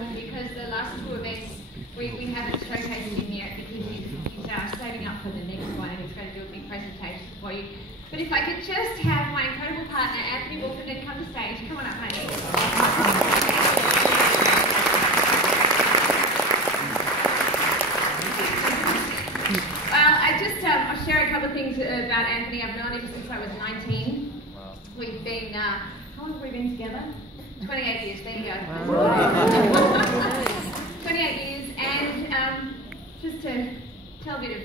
husband because the last two events we haven't showcased him yet because he's saving up for the next one and he's going to do a big presentation for you. But if I could just have my incredible partner, Anthony Wolfenden, come to stage. Come on up, honey. I'll share a couple of things about Anthony. I've known him since I was 19. Wow. We've been, how long have we been together? 28 years, there you go. Wow. 28 years, and just to tell a bit of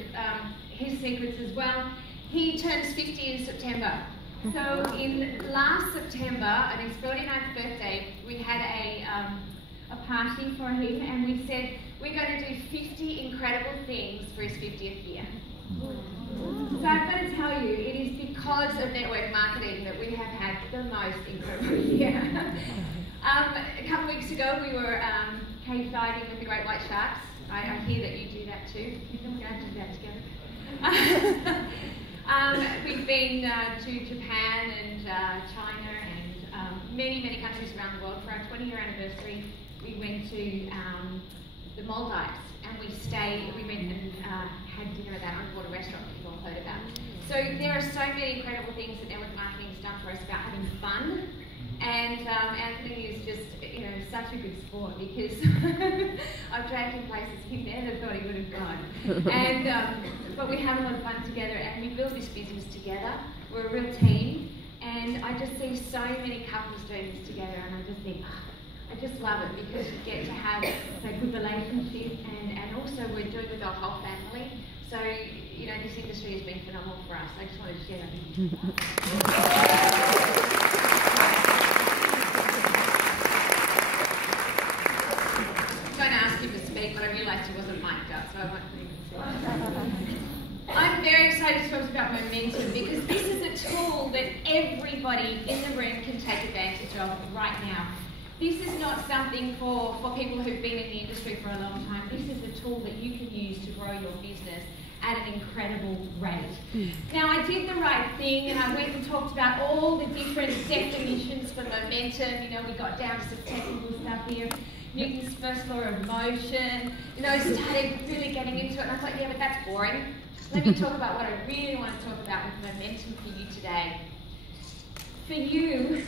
his secrets as well, he turns 50 in September. So in last September, on his 49th birthday, we had a party for him, and we said, we're going to do 50 incredible things for his 50th year. So I've got to tell you, it is because of network marketing that we have had the most incredible year. A couple of weeks ago, we were cave diving with the great white sharks. I hear that you do that too. We're going to do that together. We've been to Japan and China and many, many countries around the world. For our 20-year anniversary, we went to the Maldives, and we went and had dinner at that underwater restaurant that you've all heard about. So there are so many incredible things that network marketing has done for us about having fun. And Anthony is just, such a good sport because I've dragged him places he never thought he would have gone. And but we have a lot of fun together, and we build this business together. We're a real team, and I just see so many couples doing this together, and I just think, I just love it because you get to have a good relationship, and also we're doing it with our whole family. So, this industry has been phenomenal for us. I just wanted to share that with you. I was going to ask you to speak, but I realised he wasn't mic'd up, so I won't put him to speak. I'm very excited to talk about momentum because this is a tool that everybody in the room can take advantage of right now. This is not something for people who've been in the industry for a long time. This is a tool that you can use to grow your business at an incredible rate. Now, I did the right thing and I went and talked about all the different definitions for momentum. We got down to some technical stuff here. Newton's first law of motion. Started really getting into it, and I thought, yeah, but that's boring. Let me talk about what I really want to talk about with momentum for you today. For you,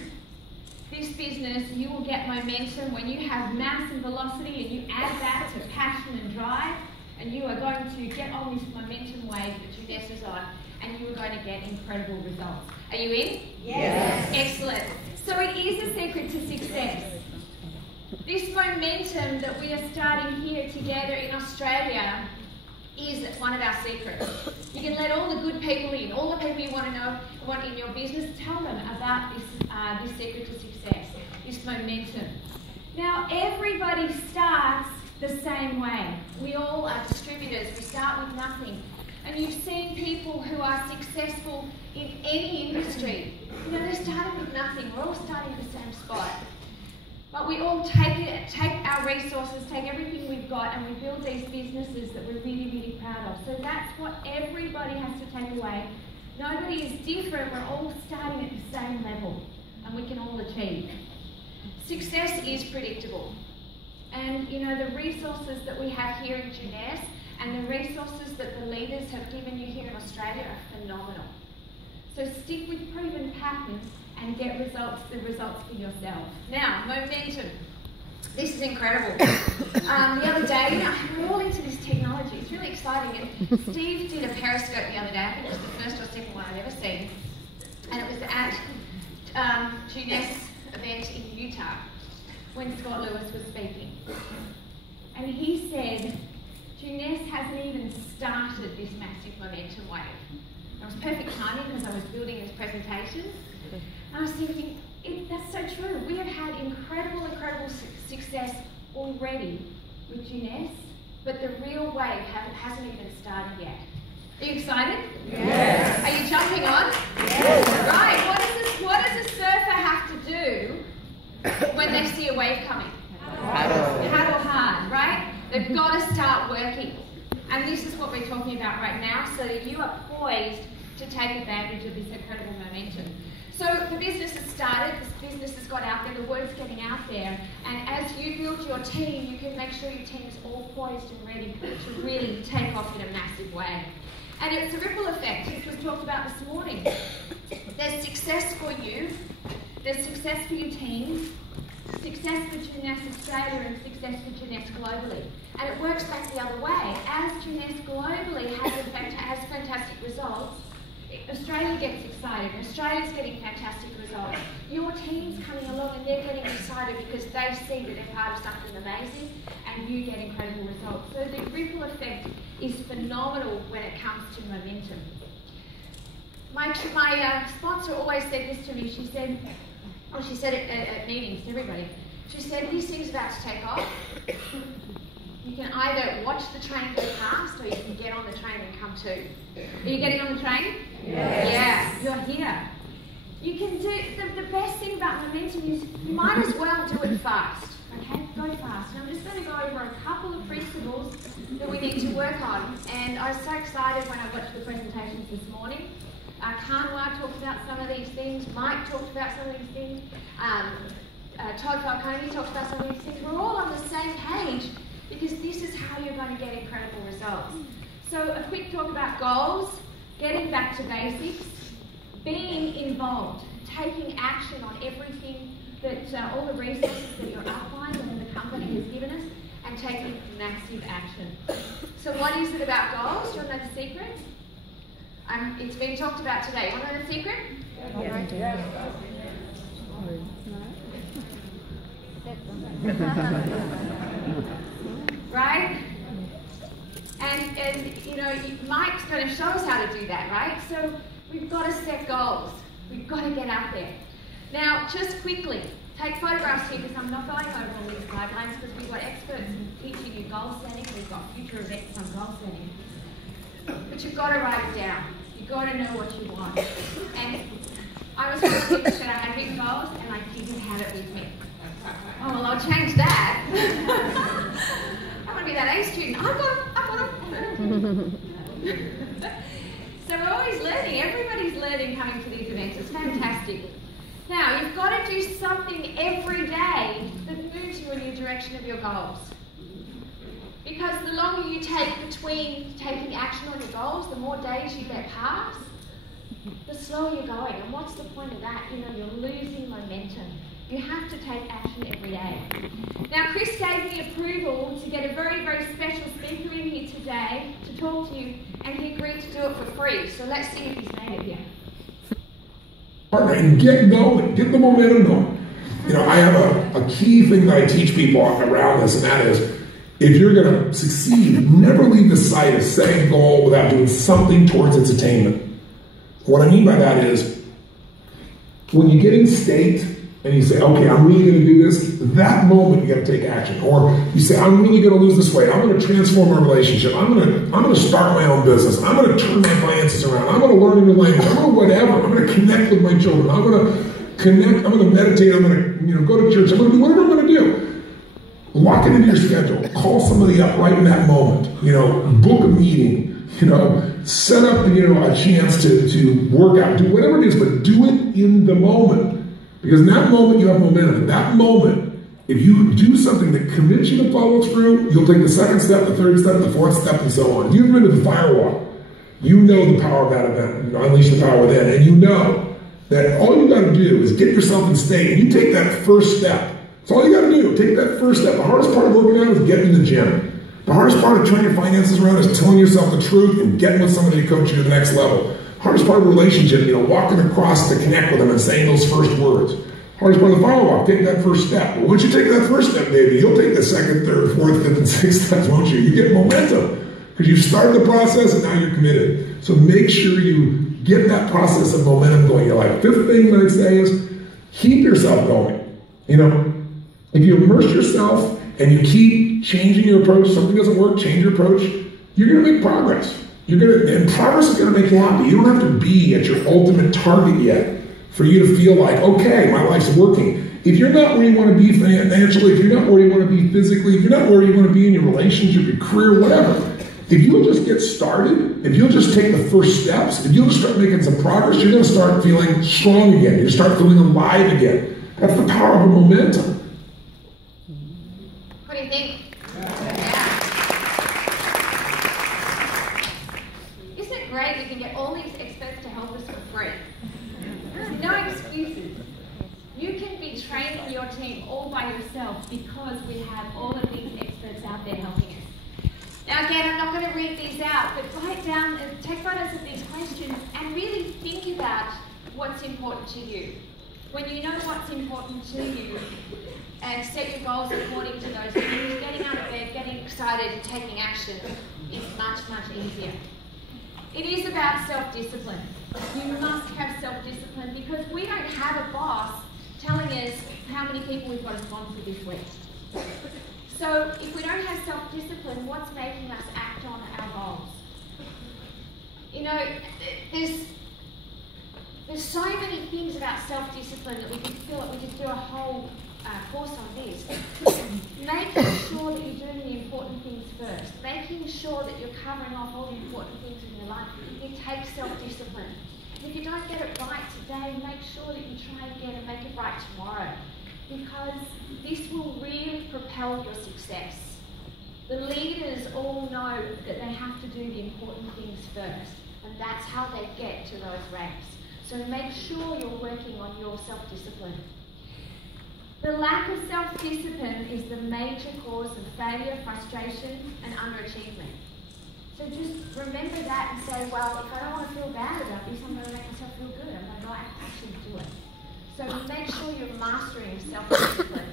this business, you will get momentum when you have mass and velocity and you add that to passion and drive, and you are going to get on this momentum wave that Jeunesse is on, and you are going to get incredible results. Are you in? Yes. Excellent. So it is a secret to success. This momentum that we are starting here together in Australia is one of our secrets. You can let all the good people in, all the people you want in your business, tell them about this secret to success, this momentum. Now, everybody starts the same way. We all are distributors. We start with nothing. And you've seen people who are successful in any industry. They're starting with nothing. We're all starting at the same spot. But we all take our resources, take everything we've got, and we build these businesses that we're really, really proud of. So that's what everybody has to take away. Nobody is different. We're all starting at the same level, and we can all achieve. Success is predictable. And, the resources that we have here in Jeunesse and the resources that the leaders have given you here in Australia are phenomenal. So stick with proven patterns and get the results for yourself. Now, momentum. This is incredible. The other day, we're all into this technology. It's really exciting. And Steve did a periscope the other day. I think it was the first or second one I've ever seen. And it was at Jeunesse event in Utah when Scott Lewis was speaking. And he said, Jeunesse hasn't even started this massive momentum wave. It was perfect timing because I was building this presentation. And I was thinking, that's so true. We have had incredible success already with Jeunesse, but the real wave hasn't even started yet. Are you excited? Yes. Are you jumping on? Yes. Right. What does a surfer have to do when they see a wave coming? Paddle hard, right? They've got to start working. And this is what we're talking about right now, so that you are poised to take advantage of this incredible momentum. So the business has started, this business has got out there, the word's getting out there, and as you build your team, you can make sure your team is all poised and ready to really take off in a massive way. And it's a ripple effect, which was talked about this morning. There's success for you, there's success for your team, success for Jeunesse Australia, and success for Jeunesse globally. And it works back the other way. As Jeunesse globally has fantastic results, Australia gets excited. Australia's getting fantastic results. Your team's coming along and they're getting excited because they see that they're part of something amazing and you get incredible results. So the ripple effect is phenomenal when it comes to momentum. My sponsor always said this to me. She said it at meetings to everybody. She said, this thing's about to take off. You can either watch the train go past or you can get on the train and come to. Are you getting on the train? Yes. Yeah, you're here. You can do, the best thing about momentum is you might as well do it fast. Okay, go fast. And I'm just going to go over a couple of principles that we need to work on. And I was so excited when I watched the presentations this morning. Kanwar talked about some of these things. Mike talked about some of these things. Todd Falcone talked about some of these things. We're all on the same page because this is how you're going to get incredible results. So a quick talk about goals, getting back to basics, being involved, taking action on everything that, all the resources that you're outlined and the company has given us, and taking massive action. So what is it about goals? Do you want to know the secret? It's been talked about today. You want to know the secret? Right? And you know, Mike's going to show us how to do that, right? So we've got to set goals. We've got to get out there. Now, just quickly, take photographs here because I'm not going over all these guidelines because we've got experts in teaching you goal setting. We've got future events on goal setting. But you've got to write it down. You've got to know what you want. And I was one of the people that I had big goals and I didn't have it with me. Oh, well, I'll change that. I want to be that A student. I've got it. So we're always learning. Everybody's learning coming to these events. It's fantastic. Now, you've got to do something every day that moves you in the direction of your goals. Because the longer you take between taking action on your goals, the more days you get past, the slower you're going. And what's the point of that? You know, you're losing momentum. You have to take action every day. Now, Chris gave me approval to get a very, very special speaker in here today to talk to you, and he agreed to do it for free. So let's see if he's made it here. And get going, get the momentum going. You know, I have a key thing that I teach people around this, and that is, if you're going to succeed, never leave the sight of setting a goal without doing something towards its attainment. What I mean by that is, when you get in state and you say, okay, I'm really going to do this, that moment you got to take action. Or you say, I'm really going to lose this weight. I'm going to transform my relationship. I'm going to start my own business. I'm going to turn my finances around. I'm going to learn a new language. I'm going to whatever. I'm going to connect with my children. I'm going to connect. I'm going to meditate. I'm going to go to church. I'm going to do whatever I'm going to do. Lock it into your schedule. Call somebody up right in that moment. You know, book a meeting. You know, set up a chance to work out. Do whatever it is, but do it in the moment. Because in that moment you have momentum. In that moment, if you do something that commits you to follow through, you'll take the second step, the third step, the fourth step, and so on. You've been to the firewalk. You know the power of that event. Unleash the power within. And you know that all you got to do is get yourself in state, and you take that first step. That's all you got to do. Take that first step. The hardest part of working out is getting in the gym. The hardest part of turning your finances around is telling yourself the truth and getting with somebody to coach you to the next level. Hardest part of a relationship, walking across to connect with them and saying those first words. Hardest part of the firewalk, take that first step. But once you take that first step, baby, you'll take the second, third, fourth, fifth, and sixth steps, won't you? You get momentum because you've started the process and now you're committed. So make sure you get that process of momentum going in your life. Fifth thing that I'd say is keep yourself going. If you immerse yourself and you keep changing your approach, something doesn't work, change your approach, you're going to make progress. And progress is going to make you happy. You don't have to be at your ultimate target yet for you to feel like, okay, my life's working. If you're not where you want to be financially, if you're not where you want to be physically, if you're not where you want to be in your relationship, your career, whatever, If you'll just get started, if you'll just take the first steps, if you'll just start making some progress, you're going to start feeling strong again. You start feeling alive again. That's the power of momentum. What do you think? Isn't it great we can get all these experts to help us for free? There's no excuses. You can be training your team all by yourself because we have all of these experts out there helping us. Now again, I'm not going to read these out, but write down, take photos of these questions and really think about what's important to you. When you know what's important to you and set your goals according to those things, getting out of bed, getting excited and taking action is much, much easier. It is about self-discipline. You must have self-discipline because we don't have a boss telling us how many people we've got to sponsor this week. So if we don't have self-discipline, what's making us act on our goals? You know, there's so many things about self-discipline that we could feel like we could do a whole course on this. Making sure that you're doing the important things first. Making sure that you're covering off all the important things in your life. It takes self-discipline. If you don't get it right today, make sure that you try again and make it right tomorrow. Because this will really propel your success. The leaders all know that they have to do the important things first, and that's how they get to those ranks. So make sure you're working on your self-discipline. The lack of self-discipline is the major cause of failure, frustration, and underachievement. So just remember that and say, well, if I don't want to feel bad about this, I'm going to make myself feel good. I'm going to go actually do it. So make sure you're mastering self-discipline.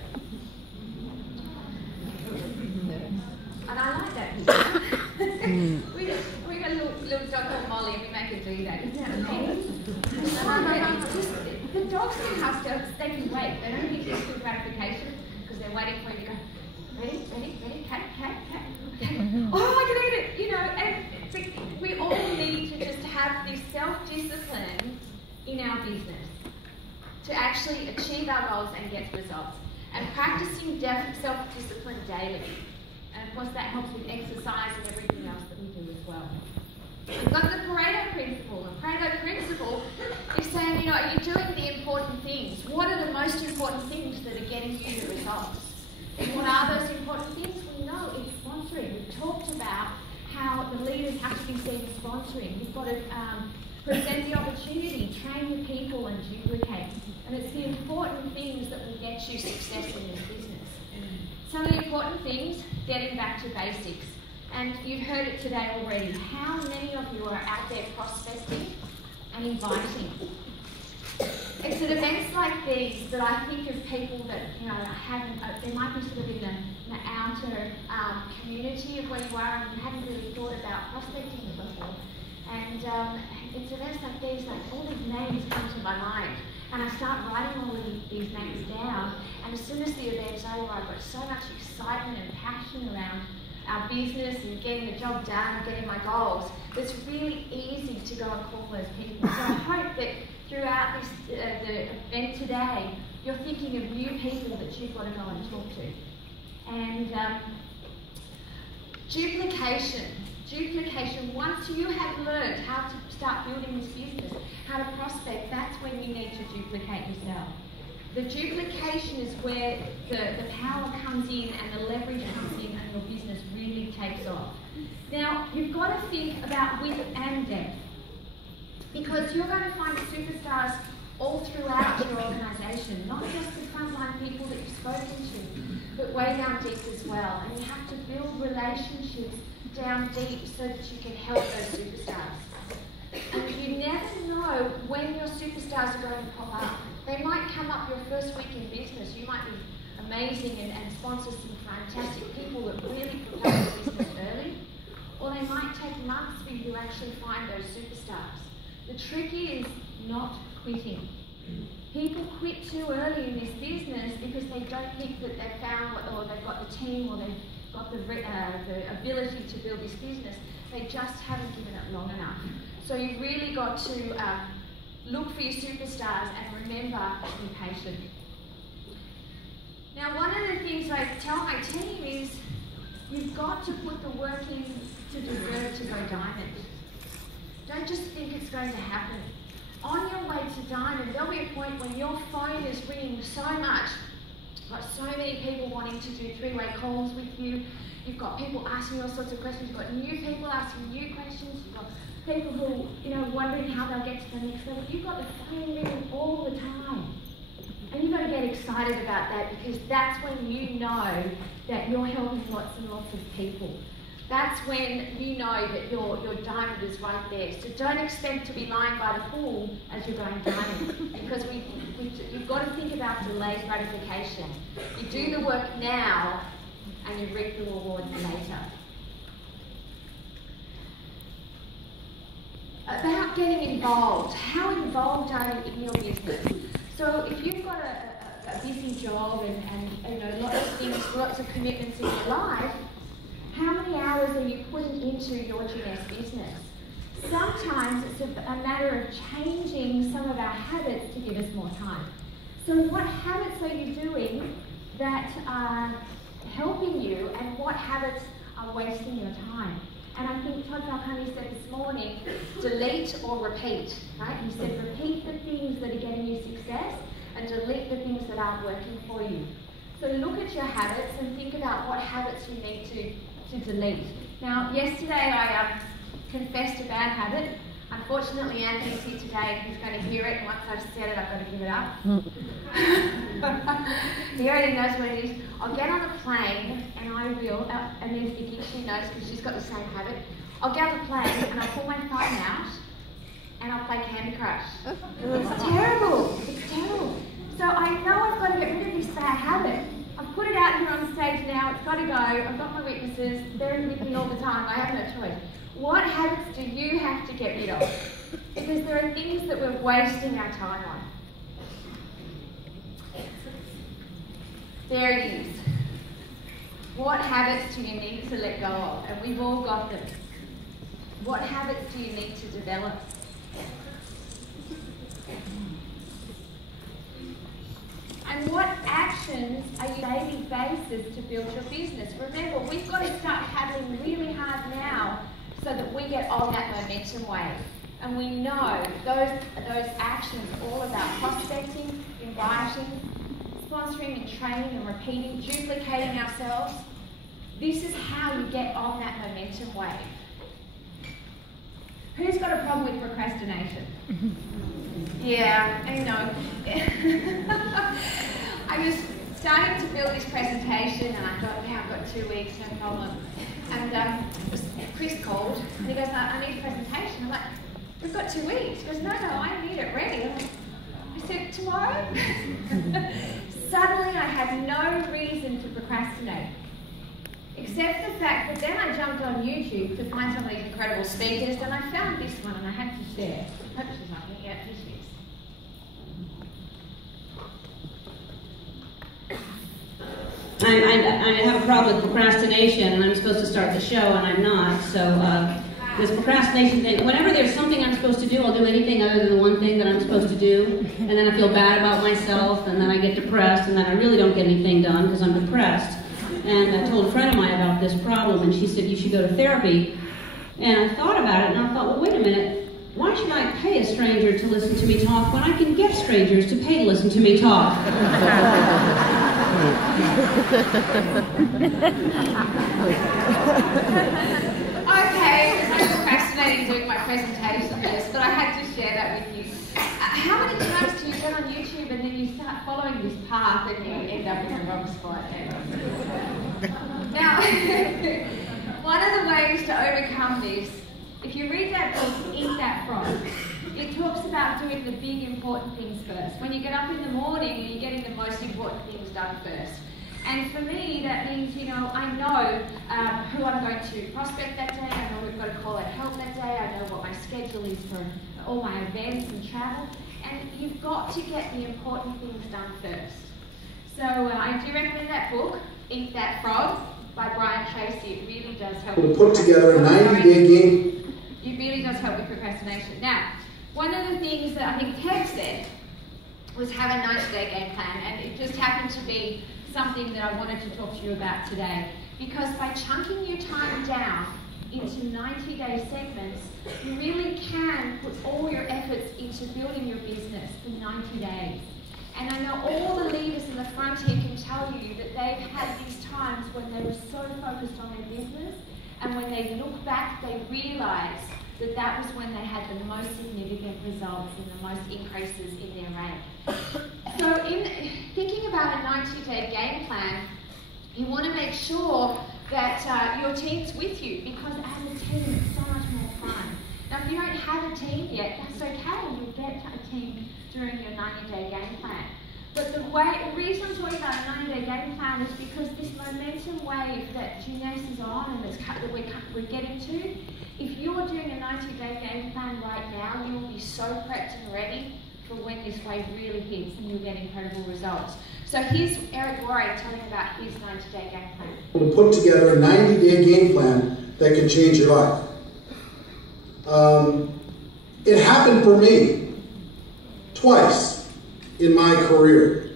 And I like that picture. we got a little dog called Molly and we make her do that. Isn't that amazing? The dogs can have to, they can wait. They don't need instant gratification because they're waiting for you to go, ready, cat. Oh, I can eat it, you know. And we all need to just have this self-discipline in our business to actually achieve our goals and get results. And practicing self-discipline daily. And of course that helps with exercise and everything else that we do as well. We've got the Pareto principle. The Pareto principle is saying, you know, are you doing the important things? What are the most important things that are getting you the results? And what are those important things? We know it's sponsoring. We've talked about how the leaders have to be seen sponsoring. You've got to present the opportunity, train your people and duplicate. And it's the important things that will get you success in this business. Some of the important things, getting back to basics. And you've heard it today already. How many of you are out there prospecting and inviting? It's at events like these that I think of people that, you know, haven't, they might be sort of in the outer community of where you are and you haven't really thought about prospecting before. And it's events like these, like all these names come to my mind. And I start writing all of these names down. And as soon as the event's over, I've got so much excitement and passion around our business and getting the job done and getting my goals. It's really easy to go and call those people. So I hope that throughout this the event today, you're thinking of new people that you've got to go and talk to. And duplication. Once you have learned how to start building this business, how to prospect, that's when you need to duplicate yourself. The duplication is where the power comes in and the leverage comes in and your business really takes off. Now, you've got to think about width and depth because you're going to find superstars all throughout your organisation, not just the frontline people that you've spoken to, but way down deep as well. And you have to build relationships down deep so that you can help those superstars. And you never know when your superstars are going to pop up. They might come up your first week in business. You might be amazing and sponsor some fantastic people that really propel your business early. Or they might take months for you to actually find those superstars. The trick is not quitting. People quit too early in this business because they don't think that they've found or they've got the team or they've got the ability to build this business. They just haven't given it long enough. So you've really got to look for your superstars and remember to be patient. Now, one of the things I tell my team is You've got to put the work in to deserve to go diamond. Don't just think it's going to happen. On your way to diamond, there'll be a point when your phone is ringing so much. You've got so many people wanting to do three-way calls with you. You've got people asking all sorts of questions. You've got new people asking you questions. You've got people who, wondering how they'll get to the next level. You've got the phone ringing all the time. And you've got to get excited about that, because that's when you know that you're helping lots and lots of people. That's when you know that your diamond is right there. So don't expect to be lying by the pool as you're going diamond, because you've got to think about delayed gratification. You do the work now and you reap the rewards later. About getting involved. How involved are you in your business? So if you've got a busy job and lots of things, lots of commitments in your life, how many hours are you putting into your Jeunesse business? Sometimes it's a matter of changing some of our habits to give us more time. So what habits are you doing that are helping you, and what habits are wasting your time? And I think Todd Falcone said this morning, delete or repeat, right? He said repeat the things that are getting you success and delete the things that aren't working for you. So look at your habits and think about what habits you need to delete. Now, yesterday I confessed a bad habit. Unfortunately, Anthony's here today and he's going to hear it, and once I've said it, I've got to give it up. He already knows what it is. I'll get on a plane and I will, and there's Vicky, she knows because she's got the same habit. I'll get on the plane and I'll pull my phone out and I'll play Candy Crush. It's terrible. It's terrible. So I know I've got to get rid of this bad habit. I've put it out here on stage now, it's got to go, I've got my weaknesses, they're with me all the time, I have no choice. What habits do you have to get rid of? Because there are things that we're wasting our time on. There it is. What habits do you need to let go of? And we've all got them. What habits do you need to develop? And what actions are you daily basis to build your business? Remember, we've got to start paddling really hard now so that we get on that momentum wave. And we know those actions all about prospecting, inviting, sponsoring and training and repeating, duplicating ourselves. This is how you get on that momentum wave. Who's got a problem with procrastination? Yeah, I know. I was starting to build this presentation and I thought, yeah, I've got 2 weeks, no problem. And Chris called and he goes, I need a presentation. I'm like, we've got 2 weeks. He goes, no, I need it ready. I said, tomorrow? Suddenly I had no reason to procrastinate, except the fact that then I jumped on YouTube to find some of these incredible speakers, and I found this one and I had to share. Hope she's not looking at this. I have a problem with procrastination, and I'm supposed to start the show, and I'm not. So this procrastination thing, whenever there's something I'm supposed to do, I'll do anything other than the one thing that I'm supposed to do, and then I feel bad about myself, and then I get depressed, and then I really don't get anything done because I'm depressed. And I told a friend of mine about this problem, and she said, you should go to therapy. And I thought about it, and I thought, well, wait a minute. Why should I pay a stranger to listen to me talk when I can get strangers to pay to listen to me talk? Okay, I'm procrastinating doing my presentation list, but I had to share that with you. How many times do you get on YouTube and then you start following this path and you end up in the wrong spot? Now, one of the ways to overcome this, if you read that book, Eat That Frog, it talks about doing the big important things first. When you get up in the morning, you're getting the most important things done first. And for me, that means, I know who I'm going to prospect that day, I know we've got to call out help that day, I know what my schedule is for all my events and travel, and you've got to get the important things done first. So I do recommend that book, Eat That Frog, by Brian Tracy. It really does help. We'll put together a 90-day game. It really does help with procrastination. Now, one of the things that I think Ted said was have a 90-day game plan, and it just happened to be something that I wanted to talk to you about today. Because by chunking your time down into 90-day segments, you really can put all your efforts into building your business for 90 days. And I know all the leaders in the front here can tell you that they've had these times when they were so focused on their business, and when they look back, they realize that that was when they had the most significant results and the most increases in their rank. So in thinking about a 90-day game plan, you want to make sure that your team's with you, because as a team, it's so much more fun. Now, if you don't have a team yet, that's okay. You'll get a team during your 90-day game plan. But the reason I'm talking about a 90-day game plan is because this momentum wave that Jeunesse is on and that we're getting to, if you're doing a 90-day game plan right now, you will be so prepped and ready for when this wave really hits and you'll get incredible results. So here's Eric Warwick telling about his 90-day game plan. We'll put together a 90-day game plan that can change your life. It happened for me twice in my career.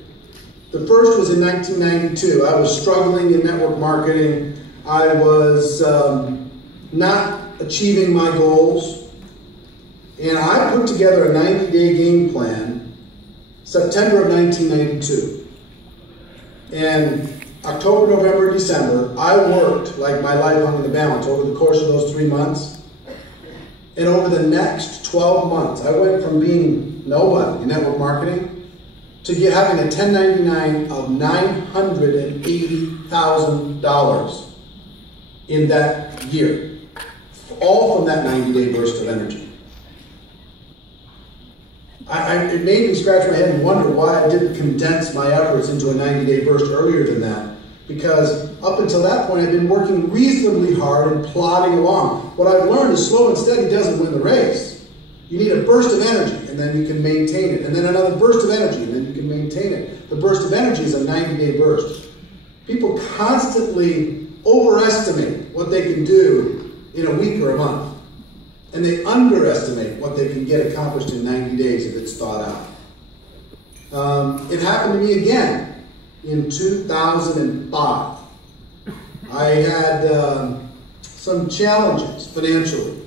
The first was in 1992. I was struggling in network marketing. I was not achieving my goals. And I put together a 90-day game plan September of 1992. And October, November, December, I worked like my life hung in the balance over the course of those 3 months. And over the next 12 months, I went from being nobody in network marketing to having a 1099 of $980,000 in that year. All from that 90-day burst of energy. It made me scratch my head and wonder why I didn't condense my efforts into a 90-day burst earlier than that. Because up until that point, I've been working reasonably hard and plodding along. What I've learned is slow and steady doesn't win the race. You need a burst of energy, and then you can maintain it. And then another burst of energy, and then you can maintain it. The burst of energy is a 90-day burst. People constantly overestimate what they can do in a week or a month. And they underestimate what they can get accomplished in 90 days if it's thought out. It happened to me again in 2005. I had some challenges financially.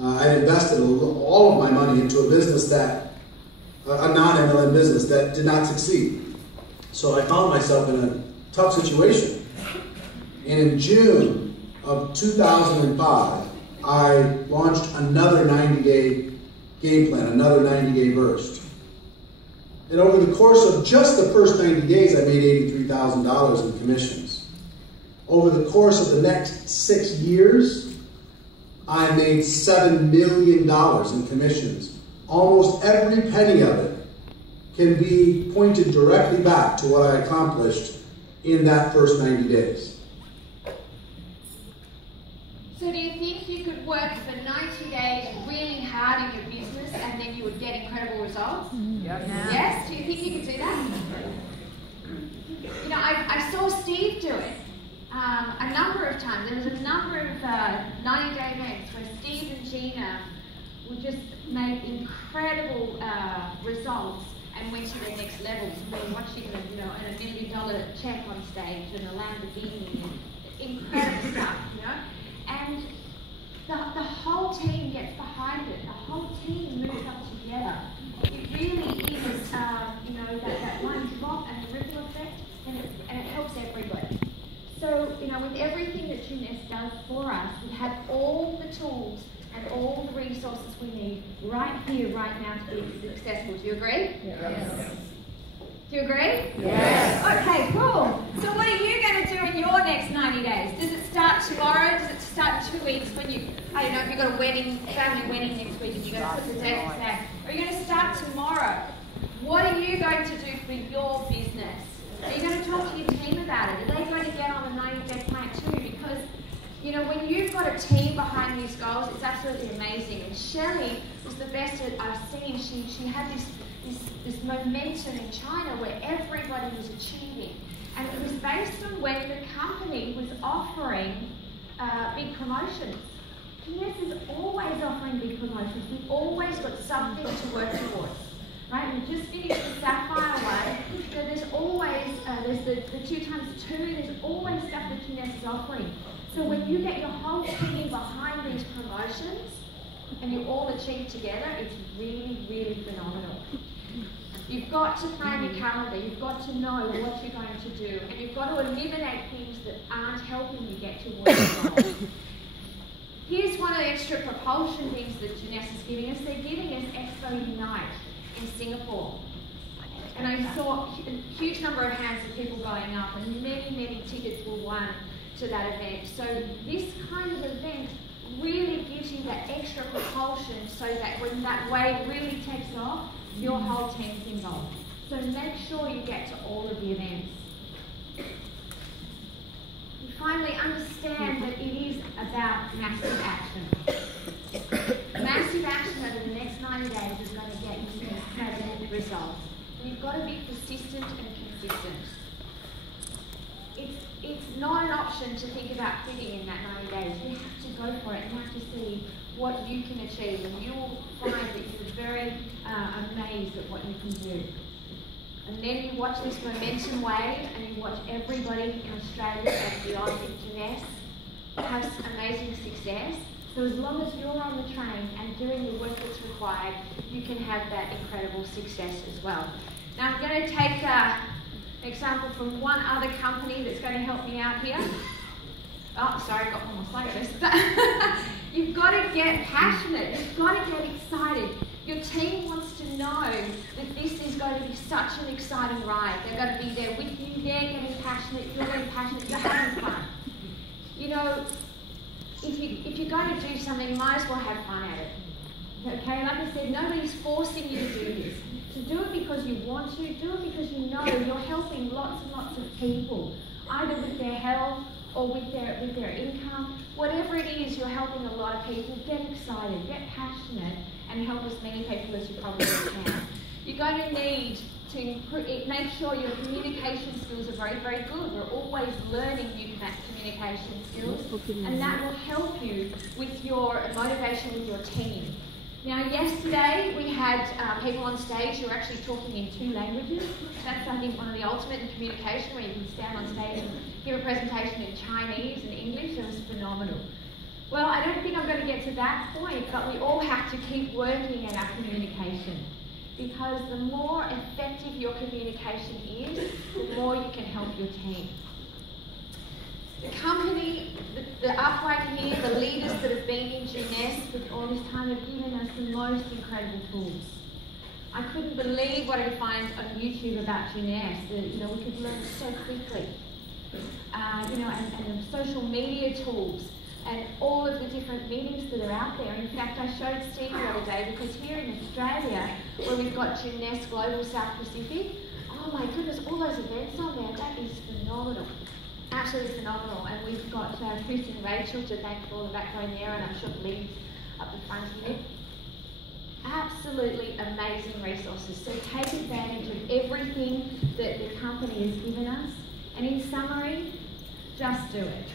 I had invested all of my money into a business that, a non-MLM business that did not succeed. So I found myself in a tough situation. And in June of 2005, I launched another 90-day game plan, another 90-day burst. And over the course of just the first 90 days, I made $83,000 in commissions. Over the course of the next 6 years, I made $7 million in commissions. Almost every penny of it can be pointed directly back to what I accomplished in that first 90 days. So do you think you could work for 90 days really hard in your business and then you would get incredible results? Yes. Yes? Do you think you could do that? You know, I saw Steve do it a number of times. There was a number of 90-day events where Steve and Gina would just make incredible results and went to their next levels. We were watching them, you know, and $1 million check on stage and a Lamborghini and incredible stuff, you know. And the whole team gets behind it. The whole team moves up together. It really is, you know, that one drop and the ripple effect, and it helps everybody. So, you know, with everything that Jeunesse does for us, we have all the tools and all the resources we need right here, right now to be successful. Do you agree? Yes. Do you agree? Yes. Okay, cool. So what are you going to do in your next 90 days? Does it start tomorrow? Does it start in 2 weeks when you, I don't know, if you've got a wedding, family wedding next week and you're going to put the date aside? Or are you going to start tomorrow? What are you going to do for your business? Are you going to talk to your team about it? Are they going to get on the 90-day plan too? Because, you know, when you've got a team behind these goals, it's absolutely amazing. And Shelley was the best that I've seen. She had this momentum in China where everybody was achieving. And it was based on when the company was offering big promotions. Jeunesse is always offering big promotions. We've always got something to work towards. Right? We just finished the Sapphire one. So there's always, there's the 2 times 2, there's always stuff that Jeunesse is offering. So when you get your whole team behind these promotions and you all achieve together, it's really, really phenomenal. You've got to plan your calendar, you've got to know what you're going to do, and you've got to eliminate things that aren't helping you get towards your goal. Here's one of the extra propulsion things that Jeunesse is giving us. They're giving us Expo Unite in Singapore. And I saw a huge number of hands of people going up, and many, many tickets were won to that event. So this kind of event really gives you that extra propulsion so that when that wave really takes off, your whole team's involved. So make sure you get to all of the events. And finally, understand that it is about massive action. Massive action over the next 90 days is going to get you incredible results. And you've got to be persistent and consistent. It's not an option to think about quitting in that 90 days. You have to go for it. You have to see what you can achieve, and you will find that you're very amazed at what you can do. And then you watch this momentum wave, and you watch everybody in Australia and beyond in Jeunesse have amazing success. So as long as you're on the train and doing the work that's required, you can have that incredible success as well. Now I'm going to take an example from one other company that's going to help me out here. Oh, sorry, I got one more slide first. You've got to get passionate. You've got to get excited. Your team wants to know that this is going to be such an exciting ride. They're going to be there with you. They're getting passionate. You're getting passionate. You're having fun. You know, if you're going to do something, you might as well have fun at it. Okay, like I said, nobody's forcing you to do this. So do it because you want to. Do it because you know you're helping lots and lots of people, either with their health or with their income. Whatever it is, you're helping a lot of people. Get excited, get passionate, and help as many people as you probably can. You're going to need to make sure your communication skills are very, very good. We're always learning new communication skills, and that will help you with your motivation with your team. Now, yesterday we had people on stage who were actually talking in 2 languages. That's, I think, one of the ultimate in communication, where you can stand on stage and give a presentation in Chinese and English. It was phenomenal. Well, I don't think I'm going to get to that point, but we all have to keep working at our communication, because the more effective your communication is, the more you can help your team. The company, the upright here, the leaders that have been in Jeunesse with all this time have given us the most incredible tools. I couldn't believe what I could find on YouTube about Jeunesse. You know, we could learn so quickly. You know, and the social media tools and all of the different meetings that are out there. In fact, I showed Steve the other day, because here in Australia, where we've got Jeunesse Global South Pacific, oh my goodness, all those events on there, that is phenomenal. Absolutely phenomenal. And we've got Chris and Rachel to thank for all the background there, and I'm sure Lee's up the front here. Absolutely amazing resources. So take advantage of everything that the company has given us. And in summary, just do it.